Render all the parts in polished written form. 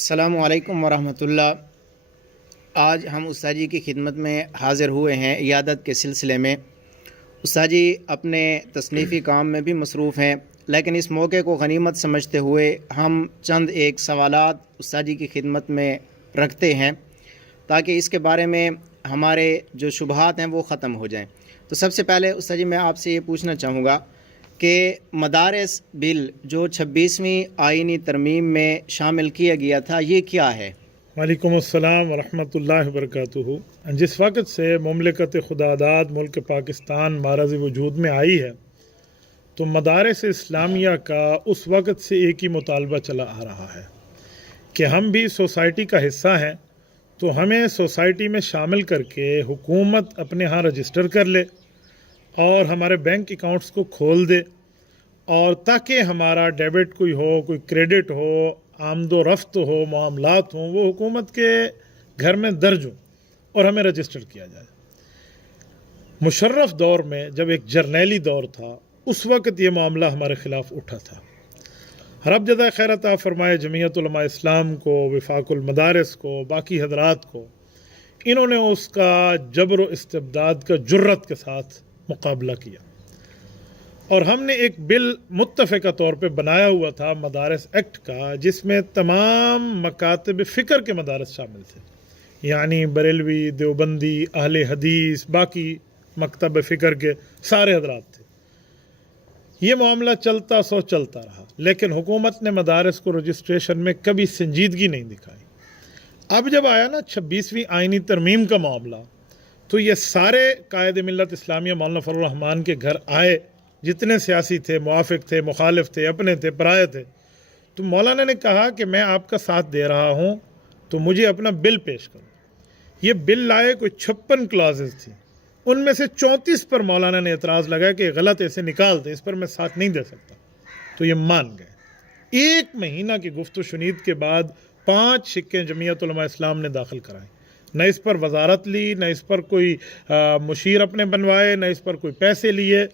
السلام علیکم ورحمۃ اللہ۔ آج ہم استاد جی کی خدمت میں حاضر ہوئے ہیں عیادت کے سلسلے میں۔ استاد جی اپنے تصنیفی کام میں بھی مصروف ہیں، لیکن اس موقع کو غنیمت سمجھتے ہوئے ہم چند ایک سوالات استاد جی کی خدمت میں رکھتے ہیں تاکہ اس کے بارے میں ہمارے جو شبہات ہیں وہ ختم ہو جائیں۔ تو سب سے پہلے استاد جی میں آپ سے یہ پوچھنا چاہوں گا کہ مدارس بل جو 26ویں آئینی ترمیم میں شامل کیا گیا تھا یہ کیا ہے؟ وعلیکم السلام ورحمۃ اللہ وبرکاتہ۔ جس وقت سے مملکت خداداد ملک پاکستان معرض وجود میں آئی ہے تو مدارس اسلامیہ کا اس وقت سے ایک ہی مطالبہ چلا آ رہا ہے کہ ہم بھی سوسائٹی کا حصہ ہیں، تو ہمیں سوسائٹی میں شامل کر کے حکومت اپنے ہاں رجسٹر کر لے اور ہمارے بینک اکاؤنٹس کو کھول دے، اور تاکہ ہمارا ڈیبٹ کوئی ہو، کوئی کریڈٹ ہو، آمد و رفت ہو، معاملات ہوں، وہ حکومت کے گھر میں درج ہوں اور ہمیں رجسٹر کیا جائے۔ مشرف دور میں جب ایک جرنیلی دور تھا اس وقت یہ معاملہ ہمارے خلاف اٹھا تھا۔ رب جزائے خیر عطا فرمائے جمعیت علماء اسلام کو، وفاق المدارس کو، باقی حضرات کو، انہوں نے اس کا جبر و استبداد کا جرت کے ساتھ مقابلہ کیا، اور ہم نے ایک بل متفقہ طور پہ بنایا ہوا تھا مدارس ایکٹ کا، جس میں تمام مکاتب فکر کے مدارس شامل تھے، یعنی بریلوی، دیوبندی، اہل حدیث، باقی مکتب فکر کے سارے حضرات تھے۔ یہ معاملہ چلتا رہا، لیکن حکومت نے مدارس کو رجسٹریشن میں کبھی سنجیدگی نہیں دکھائی۔ اب جب آیا نا 26ویں آئینی ترمیم کا معاملہ، تو یہ سارے قائد ملت اسلامیہ مولانا فضل الرحمان کے گھر آئے، جتنے سیاسی تھے، موافق تھے، مخالف تھے، اپنے تھے، پرائے تھے۔ تو مولانا نے کہا کہ میں آپ کا ساتھ دے رہا ہوں تو مجھے اپنا بل پیش کرو۔ یہ بل لائے، کوئی 56 کلازز تھی، ان میں سے 34 پر مولانا نے اعتراض لگایا کہ غلط ایسے نکال دے، اس پر میں ساتھ نہیں دے سکتا۔ تو یہ مان گئے۔ 1 مہینہ کی گفت و شنید کے بعد 5 سکے جمعیت علماء اسلام نے داخل کرائے۔ نہ اس پر وزارت لی، نہ اس پر کوئی مشیر اپنے بنوائے، نہ اس پر کوئی پیسے لیے،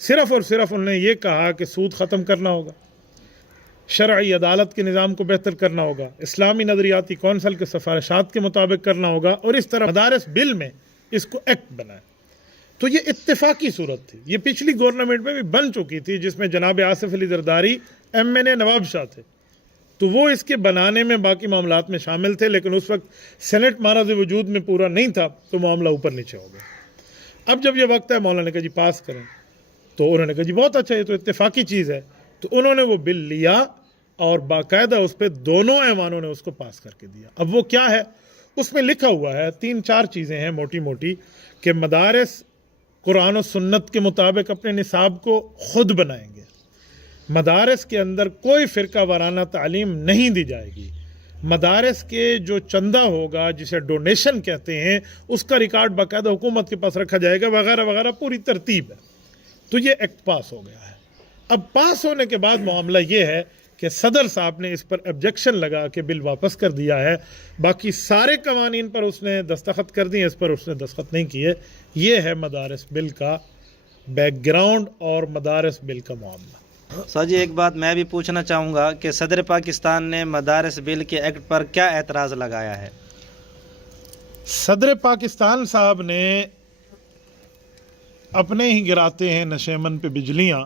صرف اور صرف انہوں نے یہ کہا کہ سود ختم کرنا ہوگا، شرعی عدالت کے نظام کو بہتر کرنا ہوگا، اسلامی نظریاتی کونسل کے سفارشات کے مطابق کرنا ہوگا، اور اس طرح مدارس بل میں اس کو ایکٹ بنائے۔ تو یہ اتفاقی صورت تھی، یہ پچھلی گورنمنٹ میں بھی بن چکی تھی، جس میں جناب آصف علی زرداری MNA نواب شاہ تھے، تو وہ اس کے بنانے میں باقی معاملات میں شامل تھے، لیکن اس وقت سینٹ معرض وجود میں پورا نہیں تھا، تو معاملہ اوپر نیچے ہو گیا۔ اب جب یہ وقت ہے، مولانا نے کہا جی پاس کریں، تو انہوں نے کہا جی بہت اچھا، یہ تو اتفاقی چیز ہے۔ تو انہوں نے وہ بل لیا اور باقاعدہ اس پہ دونوں ایوانوں نے اس کو پاس کر کے دیا۔ اب وہ کیا ہے، اس میں لکھا ہوا ہے 3-4 چیزیں ہیں موٹی موٹی، کہ مدارس قرآن و سنت کے مطابق اپنے نصاب کو خود بنائیں گے، مدارس کے اندر کوئی فرقہ وارانہ تعلیم نہیں دی جائے گی، مدارس کے جو چندہ ہوگا جسے ڈونیشن کہتے ہیں اس کا ریکارڈ باقاعدہ حکومت کے پاس رکھا جائے گا، وغیرہ وغیرہ، پوری ترتیب ہے۔ تو یہ ایکٹ پاس ہو گیا ہے۔ اب پاس ہونے کے بعد معاملہ یہ ہے کہ صدر صاحب نے اس پر آبجیکشن لگا کے بل واپس کر دیا ہے، باقی سارے قوانین پر اس نے دستخط کر دی، اس پر اس نے دستخط نہیں کیے۔ یہ ہے مدارس بل کا بیک گراؤنڈ اور مدارس بل کا معاملہ۔ سر جی ایک بات میں بھی پوچھنا چاہوں گا کہ صدر پاکستان نے مدارس بل کے ایکٹ پر کیا اعتراض لگایا ہے؟ صدر پاکستان صاحب نے اپنے ہی گراتے ہیں نشیمن پہ بجلیاں،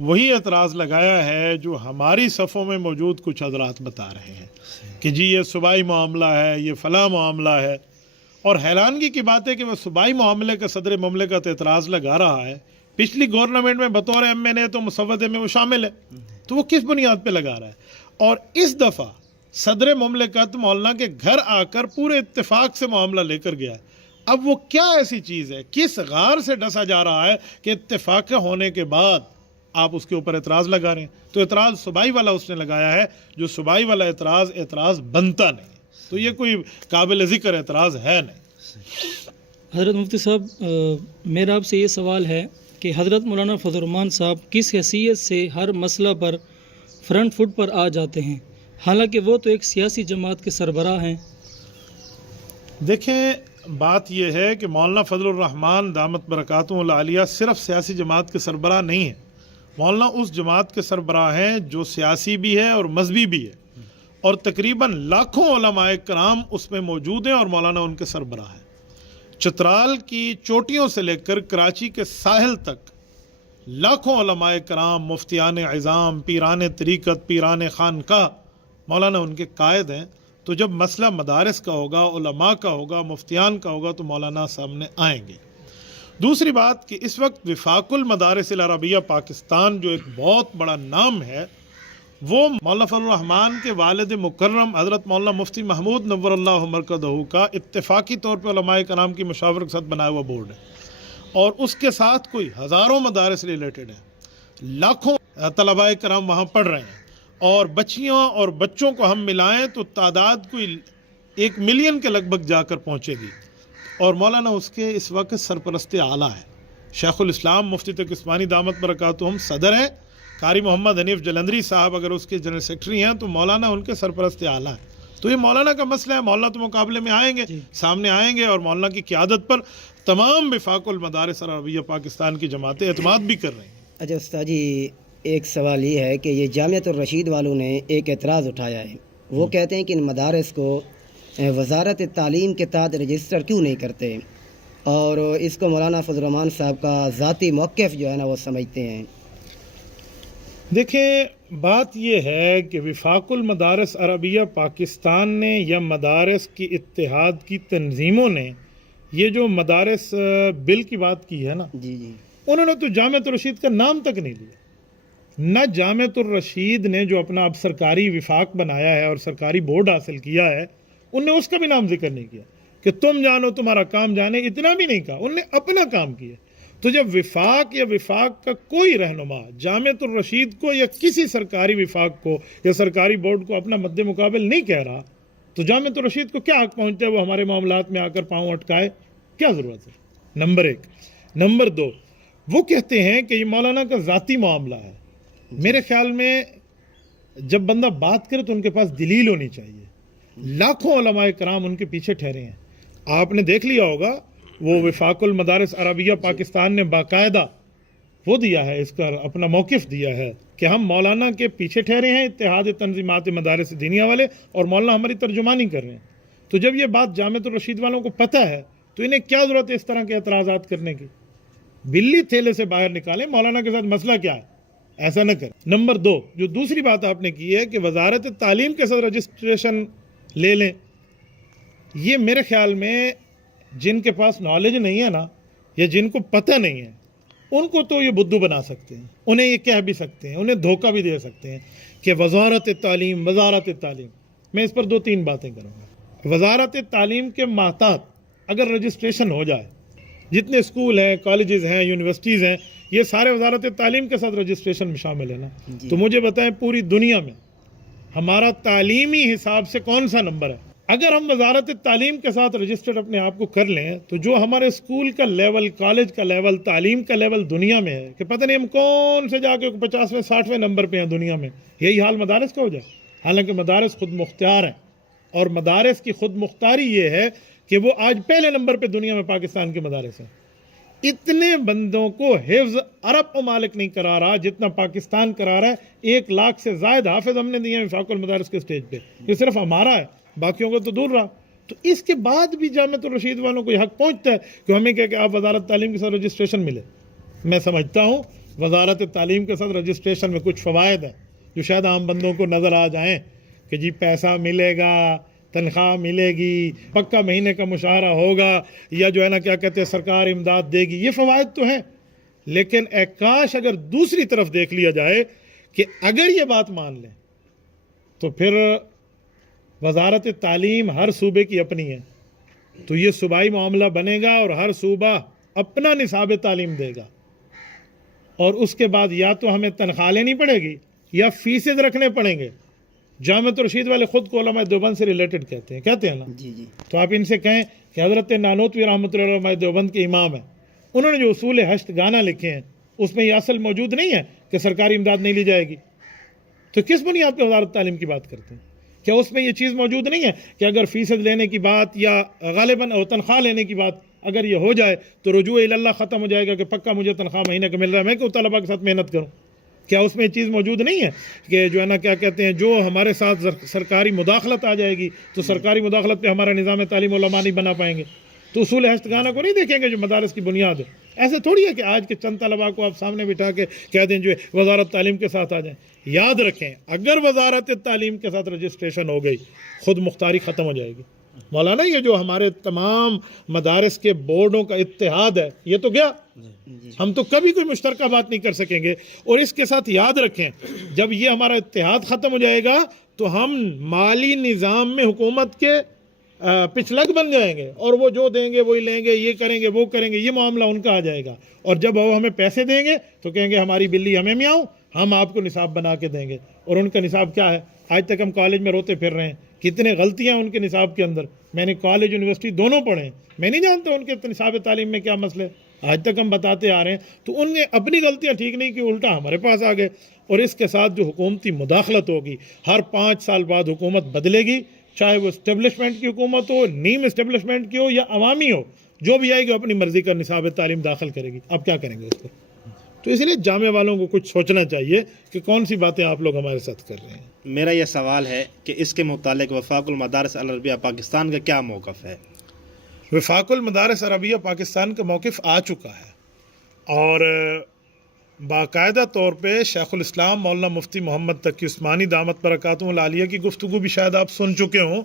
وہی اعتراض لگایا ہے جو ہماری صفوں میں موجود کچھ حضرات بتا رہے ہیں کہ جی یہ صوبائی معاملہ ہے، یہ فلاں معاملہ ہے۔ اور حیرانگی کی بات ہے کہ وہ صوبائی معاملے کا صدر مملکت اعتراض لگا رہا ہے، پچھلی گورنمنٹ میں بطور MNA تو مسودے میں وہ شامل ہے، تو وہ کس بنیاد پہ لگا رہا ہے؟ اور اس دفعہ صدر مملکت مولانا کے گھر آ کر پورے اتفاق سے معاملہ لے کر گیا ہے۔ اب وہ کیا ایسی چیز ہے، کس غار سے ڈسا جا رہا ہے کہ اتفاق ہونے کے بعد آپ اس کے اوپر اعتراض لگا رہے ہیں؟ تو اعتراض صوبائی والا اس نے لگایا ہے، جو صوبائی والا اعتراض بنتا نہیں، تو یہ کوئی قابل ذکر اعتراض ہے نہیں۔ حضرت مفتی صاحب، میرا آپ سے یہ سوال ہے کہ حضرت مولانا فضل الرحمان صاحب کس حیثیت سے ہر مسئلہ پر فرنٹ فٹ پر آ جاتے ہیں، حالانکہ وہ تو ایک سیاسی جماعت کے سربراہ ہیں؟ دیکھیں، بات یہ ہے کہ مولانا فضل الرحمان دامت برکاتہ العالیہ صرف سیاسی جماعت کے سربراہ نہیں ہیں، مولانا اس جماعت کے سربراہ ہیں جو سیاسی بھی ہے اور مذہبی بھی ہے، اور تقریباً لاکھوں علماء کرام اس میں موجود ہیں اور مولانا ان کے سربراہ ہیں۔ چترال کی چوٹیوں سے لے کر کراچی کے ساحل تک لاکھوں علماء کرام، مفتیان عظام، پیران طریقت، پیران خانقاہ، مولانا ان کے قائد ہیں۔ تو جب مسئلہ مدارس کا ہوگا، علماء کا ہوگا، مفتیان کا ہوگا تو مولانا سامنے آئیں گے۔ دوسری بات کہ اس وقت وفاق المدارس العربیہ پاکستان جو ایک بہت بڑا نام ہے، وہ مولانا فضل الرحمان کے والد مکرم حضرت مولانا مفتی محمود نور اللہ مرکزہ کا اتفاقی طور پہ علماء کرام کی مشاورت کے ساتھ بنایا ہوا بورڈ ہے، اور اس کے ساتھ کوئی ہزاروں مدارس ریلیٹڈ ہیں، لاکھوں طلباء کرام وہاں پڑھ رہے ہیں، اور بچیاں اور بچوں کو ہم ملائیں تو تعداد کوئی 1 ملین کے لگ بھگ جا کر پہنچے گی، اور مولانا اس کے اس وقت سرپرست اعلیٰ ہے۔ شیخ الاسلام مفتی تقی عثمانی دامت برکاتہم صدر ہیں، قاری محمد حنیف جلندری صاحب اگر اس کے جنرل سیکرٹری ہیں تو مولانا ان کے سرپرست اعلیٰ ہیں۔ تو یہ مولانا کا مسئلہ ہے، مولانا تو مقابلے میں آئیں گے، سامنے آئیں گے، اور مولانا کی قیادت پر تمام وفاق المدارس العربیہ پاکستان کی جماعتیں اعتماد بھی کر رہی ہیں۔ اچھا استاد جی، ایک سوال یہ ہے کہ یہ جامعۃ الرشید والوں نے ایک اعتراض اٹھایا ہے، وہ کہتے ہیں کہ ان مدارس کو وزارت تعلیم کے تحت رجسٹر کیوں نہیں کرتے، اور اس کو مولانا فضل الرحمان صاحب کا ذاتی موقف جو ہے نا وہ سمجھتے ہیں۔ دیکھیں، بات یہ ہے کہ وفاق المدارس عربیہ پاکستان نے یا مدارس کی اتحاد کی تنظیموں نے یہ جو مدارس بل کی بات کی ہے نا، جی جی، انہوں نے تو جامعۃ الرشید کا نام تک نہیں لیا۔ نہ جامعۃ الرشید نے جو اپنا اب سرکاری وفاق بنایا ہے اور سرکاری بورڈ حاصل کیا ہے، انہوں نے اس کا بھی نام ذکر نہیں کیا کہ تم جانو تمہارا کام جانے، اتنا بھی نہیں کہا، انہوں نے اپنا کام کیا۔ تو جب وفاق یا وفاق کا کوئی رہنما جامعۃ الرشید کو یا کسی سرکاری وفاق کو یا سرکاری بورڈ کو اپنا مد مقابل نہیں کہہ رہا، تو جامعۃ الرشید کو کیا حق پہنچتا ہے وہ ہمارے معاملات میں آ کر پاؤں اٹکائے؟ کیا ضرورت ہے؟ نمبر 1۔ نمبر 2، وہ کہتے ہیں کہ یہ مولانا کا ذاتی معاملہ ہے۔ میرے خیال میں جب بندہ بات کرے تو ان کے پاس دلیل ہونی چاہیے۔ لاکھوں علماء کرام ان کے پیچھے ٹھہرے ہیں۔ آپ نے دیکھ لیا ہوگا وہ وفاق المدارس عربیہ پاکستان نے باقاعدہ وہ دیا ہے، اس کا اپنا موقف دیا ہے کہ ہم مولانا کے پیچھے ٹھہرے ہیں، اتحاد تنظیمات مدارس دینیا والے، اور مولانا ہماری ترجمانی کر رہے ہیں۔ تو جب یہ بات جامعۃ الرشید والوں کو پتہ ہے تو انہیں کیا ضرورت ہے اس طرح کے اعتراضات کرنے کی؟ بلی تھیلے سے باہر نکالیں، مولانا کے ساتھ مسئلہ کیا ہے، ایسا نہ کریں۔ نمبر 2، جو دوسری بات آپ نے کی ہے کہ وزارت تعلیم کے ساتھ رجسٹریشن لے لیں، یہ میرے خیال میں جن کے پاس نالج نہیں ہے نا، یا جن کو پتہ نہیں ہے، ان کو تو یہ بدھو بنا سکتے ہیں، انہیں یہ کہہ بھی سکتے ہیں، انہیں دھوکہ بھی دے سکتے ہیں کہ وزارت تعلیم، وزارت تعلیم۔ میں اس پر 2-3 باتیں کروں گا۔ وزارت تعلیم کے محتاط اگر رجسٹریشن ہو جائے، جتنے اسکول ہیں، کالجز ہیں، یونیورسٹیز ہیں، یہ سارے وزارت تعلیم کے ساتھ رجسٹریشن میں شامل ہیں نا، تو مجھے بتائیں پوری دنیا میں ہمارا تعلیمی حساب سے کون سا نمبر ہے؟ اگر ہم وزارت تعلیم کے ساتھ رجسٹرڈ اپنے آپ کو کر لیں تو جو ہمارے اسکول کا لیول، کالج کا لیول، تعلیم کا لیول دنیا میں ہے کہ پتہ نہیں ہم کون سے جا کے 50ویں 60ویں نمبر پہ ہیں دنیا میں، یہی حال مدارس کا ہو جائے۔ حالانکہ مدارس خود مختار ہیں، اور مدارس کی خود مختاری یہ ہے کہ وہ آج پہلے نمبر پہ دنیا میں پاکستان کے مدارس ہیں۔ اتنے بندوں کو حفظ عرب ممالک نہیں کرا رہا جتنا پاکستان کرا رہا ہے۔ 1 لاکھ سے زائد حافظ ہم نے دیے ہیں وفاق المدارس کے سٹیج پہ، یہ صرف ہمارا ہے، باقیوں کو تو دور رہا۔ تو اس کے بعد بھی جامعۃ الرشید والوں کو یہ حق پہنچتا ہے کہ ہمیں کہہ کہ آپ وزارت تعلیم کے ساتھ رجسٹریشن ملے۔ میں سمجھتا ہوں وزارت تعلیم کے ساتھ رجسٹریشن میں کچھ فوائد ہیں جو شاید عام بندوں کو نظر آ جائیں کہ جی پیسہ ملے گا، تنخواہ ملے گی، پکا مہینے کا مشاہرہ ہوگا، یا جو ہے نا کیا کہتے ہیں سرکار امداد دے گی، یہ فوائد تو ہیں۔ لیکن کاش اگر دوسری طرف دیکھ لیا جائے کہ اگر یہ بات مان لیں تو پھر وزارت تعلیم ہر صوبے کی اپنی ہے، تو یہ صوبائی معاملہ بنے گا اور ہر صوبہ اپنا نصاب تعلیم دے گا، اور اس کے بعد یا تو ہمیں تنخواہ لینی پڑے گی یا فیسز رکھنے پڑیں گے۔ جامعۃ الرشید والے خود کو علماء دیوبند سے ریلیٹڈ کہتے ہیں نا، جی جی، تو آپ ان سے کہیں کہ حضرت نانوتوی رحمۃ اللہ علیہ علماء دیوبند کے امام ہیں، انہوں نے جو اصول 8 گانا لکھے ہیں اس میں یہ اصل موجود نہیں ہے کہ سرکاری امداد نہیں لی جائے گی، تو کس بنیاد پہ وزارت تعلیم کی بات کرتے ہیں؟ کیا اس میں یہ چیز موجود نہیں ہے کہ اگر فیصد لینے کی بات یا غالباً تنخواہ لینے کی بات اگر یہ ہو جائے تو رجوع اللہ ختم ہو جائے گا کہ پکا مجھے تنخواہ مہینے کا مل رہا ہے، میں کیوں طلباء کے ساتھ محنت کروں؟ کیا اس میں یہ چیز موجود نہیں ہے کہ جو ہے نا کیا کہتے ہیں جو ہمارے ساتھ سرکاری مداخلت آ جائے گی تو سرکاری مداخلت پہ ہمارا نظام تعلیم علماء نہیں بنا پائیں گے، تو اصول ہشتگانہ کو نہیں دیکھیں گے جو مدارس کی بنیاد ہے؟ ایسے تھوڑی ہے کہ آج کے چند طلباء کو آپ سامنے بٹھا کے کہہ دیں جو وزارت تعلیم کے ساتھ آ جائیں۔ یاد رکھیں اگر وزارت تعلیم کے ساتھ رجسٹریشن ہو گئی خود مختاری ختم ہو جائے گی۔ مولانا یہ جو ہمارے تمام مدارس کے بورڈوں کا اتحاد ہے یہ تو گیا، ہم تو کبھی کوئی مشترکہ بات نہیں کر سکیں گے۔ اور اس کے ساتھ یاد رکھیں جب یہ ہمارا اتحاد ختم ہو جائے گا تو ہم مالی نظام میں حکومت کے پچھلک بن جائیں گے، اور وہ جو دیں گے وہی لیں گے، یہ کریں گے وہ کریں گے، یہ معاملہ ان کا آ جائے گا۔ اور جب وہ ہمیں پیسے دیں گے تو کہیں گے ہماری بلی ہمیں میاؤں، ہم آپ کو نصاب بنا کے دیں گے۔ اور ان کا نصاب کیا ہے؟ آج تک ہم کالج میں روتے پھر رہے ہیں، کتنے غلطیاں ان کے نصاب کے اندر۔ میں نے کالج یونیورسٹی دونوں پڑھے ہیں، میں نہیں جانتا ان کے نصاب تعلیم میں کیا مسئلے، آج تک ہم بتاتے آ رہے ہیں۔ تو ان نے اپنی غلطیاں ٹھیک نہیں کی، الٹا ہمارے پاس آ گئے۔ اور اس کے ساتھ جو حکومتی مداخلت ہوگی، ہر 5 سال بعد حکومت بدلے گی، چاہے وہ اسٹیبلشمنٹ کی حکومت ہو، نیم اسٹیبلشمنٹ کی ہو یا عوامی ہو، جو بھی آئے گی اپنی مرضی کا نصاب تعلیم داخل کرے گی۔ اب کیا کریں گے اس پر؟ تو اس لیے جامعہ والوں کو کچھ سوچنا چاہیے کہ کون سی باتیں آپ لوگ ہمارے ساتھ کر رہے ہیں۔ میرا یہ سوال ہے کہ اس کے متعلق وفاق المدارس العربیہ پاکستان کا کیا موقف ہے؟ وفاق المدارس عربیہ پاکستان کا موقف آ چکا ہے، اور باقاعدہ طور پہ شیخ الاسلام مولانا مفتی محمد تقی عثمانی دامت برکاتہ العالیہ کی گفتگو بھی شاید آپ سن چکے ہوں،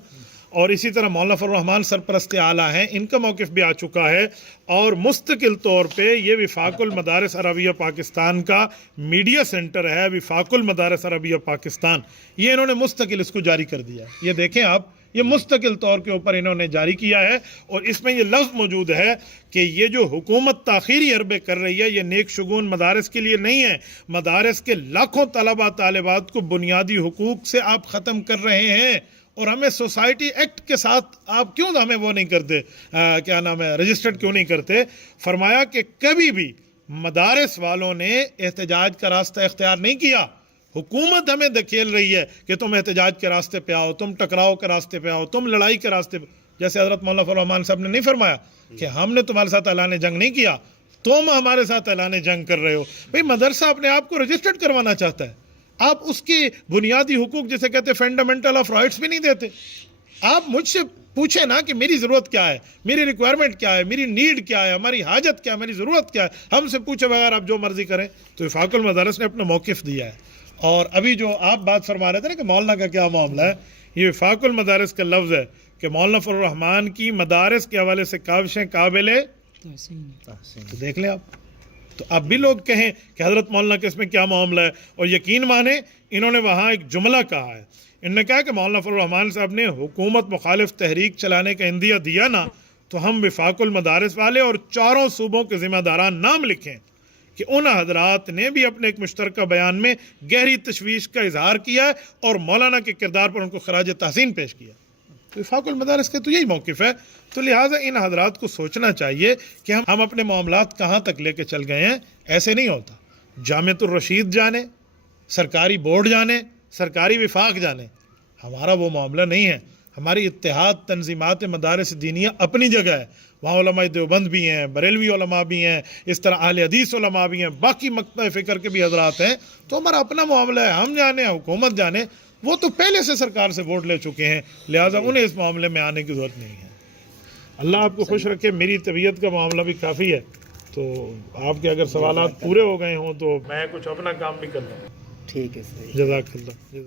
اور اسی طرح مولانا فضل الرحمان سرپرست اعلیٰ ہیں، ان کا موقف بھی آ چکا ہے۔ اور مستقل طور پہ یہ وفاق المدارس عربیہ پاکستان کا میڈیا سینٹر ہے، وفاق المدارس عربیہ پاکستان، یہ انہوں نے مستقل اس کو جاری کر دیا ہے۔ یہ دیکھیں آپ، یہ مستقل طور کے اوپر انہوں نے جاری کیا ہے، اور اس میں یہ لفظ موجود ہے کہ یہ جو حکومت تاخیری حربے کر رہی ہے یہ نیک شگون مدارس کے لیے نہیں ہے، مدارس کے لاکھوں طلباء طالبات کو بنیادی حقوق سے آپ ختم کر رہے ہیں، اور ہمیں سوسائٹی ایکٹ کے ساتھ آپ کیوں ہمیں وہ نہیں کرتے، کیا نام ہے، رجسٹرڈ کیوں نہیں کرتے؟ فرمایا کہ کبھی بھی مدارس والوں نے احتجاج کا راستہ اختیار نہیں کیا، حکومت ہمیں دھکیل رہی ہے کہ تم احتجاج کے راستے پہ آؤ، تم ٹکراؤ کے راستے پہ آؤ، تم لڑائی کے راستے پہ، جیسے حضرت مولانا فضل الرحمان صاحب نے نہیں فرمایا کہ ہم نے تمہارے ساتھ اعلان جنگ نہیں کیا، تم ہمارے ساتھ اعلان جنگ کر رہے ہو۔ بھئی مدرسہ اپنے آپ کو رجسٹرڈ کروانا چاہتا ہے، آپ اس کی بنیادی حقوق جسے کہتے ہیں فنڈامنٹل آف رائٹس بھی نہیں دیتے۔ آپ مجھ سے پوچھیں نا کہ میری ضرورت کیا ہے، میری ریکوائرمنٹ کیا ہے، میری نیڈ کیا ہے، ہماری حاجت کیا ہے، میری ضرورت کیا ہے، ہم سے پوچھے بغیر آپ جو مرضی کریں۔ تو وفاق المدارس نے اپنا موقف دیا ہے۔ اور ابھی جو آپ بات فرما رہے تھے نا کہ مولانا کا کیا معاملہ ہے، یہ وفاق المدارس کا لفظ ہے کہ مولانا فضل الرحمان کی مدارس کے حوالے سے کاوشیں قابل تو دیکھ لیں آپ۔ تو اب بھی لوگ کہیں کہ حضرت مولانا کے اس میں کیا معاملہ ہے، اور یقین مانیں انہوں نے وہاں ایک جملہ کہا ہے، انہوں نے کہا کہ مولانا فضل الرحمان صاحب نے حکومت مخالف تحریک چلانے کا عندیہ دیا نا، تو ہم وفاق المدارس والے اور 4 صوبوں کے ذمہ داران نام لکھیں کہ ان حضرات نے بھی اپنے ایک مشترکہ بیان میں گہری تشویش کا اظہار کیا ہے اور مولانا کے کردار پر ان کو خراج تحسین پیش کیا۔ وفاق المدارس کا تو یہی موقف ہے۔ تو لہٰذا ان حضرات کو سوچنا چاہیے کہ ہم اپنے معاملات کہاں تک لے کے چل گئے ہیں۔ ایسے نہیں ہوتا، جامعۃ الرشید جانے، سرکاری بورڈ جانے، سرکاری وفاق جانے، ہمارا وہ معاملہ نہیں ہے۔ ہماری اتحاد تنظیمات مدارس دینیہ اپنی جگہ ہے، وہاں علماء دیوبند بھی ہیں، بریلوی علماء بھی ہیں، اس طرح اہل حدیث علماء بھی ہیں، باقی مکتبہ فکر کے بھی حضرات ہیں۔ تو ہمارا اپنا معاملہ ہے، ہم جانے حکومت جانے، وہ تو پہلے سے سرکار سے ووٹ لے چکے ہیں، لہٰذا انہیں اس معاملے میں آنے کی ضرورت نہیں ہے۔ اللہ آپ کو خوش رکھے۔ میری طبیعت کا معاملہ بھی کافی ہے، تو آپ کے اگر سوالات پورے ہو گئے ہوں تو میں کچھ اپنا کام بھی کر لوں۔ ٹھیک ہے، صحیح۔ جزاک اللہ۔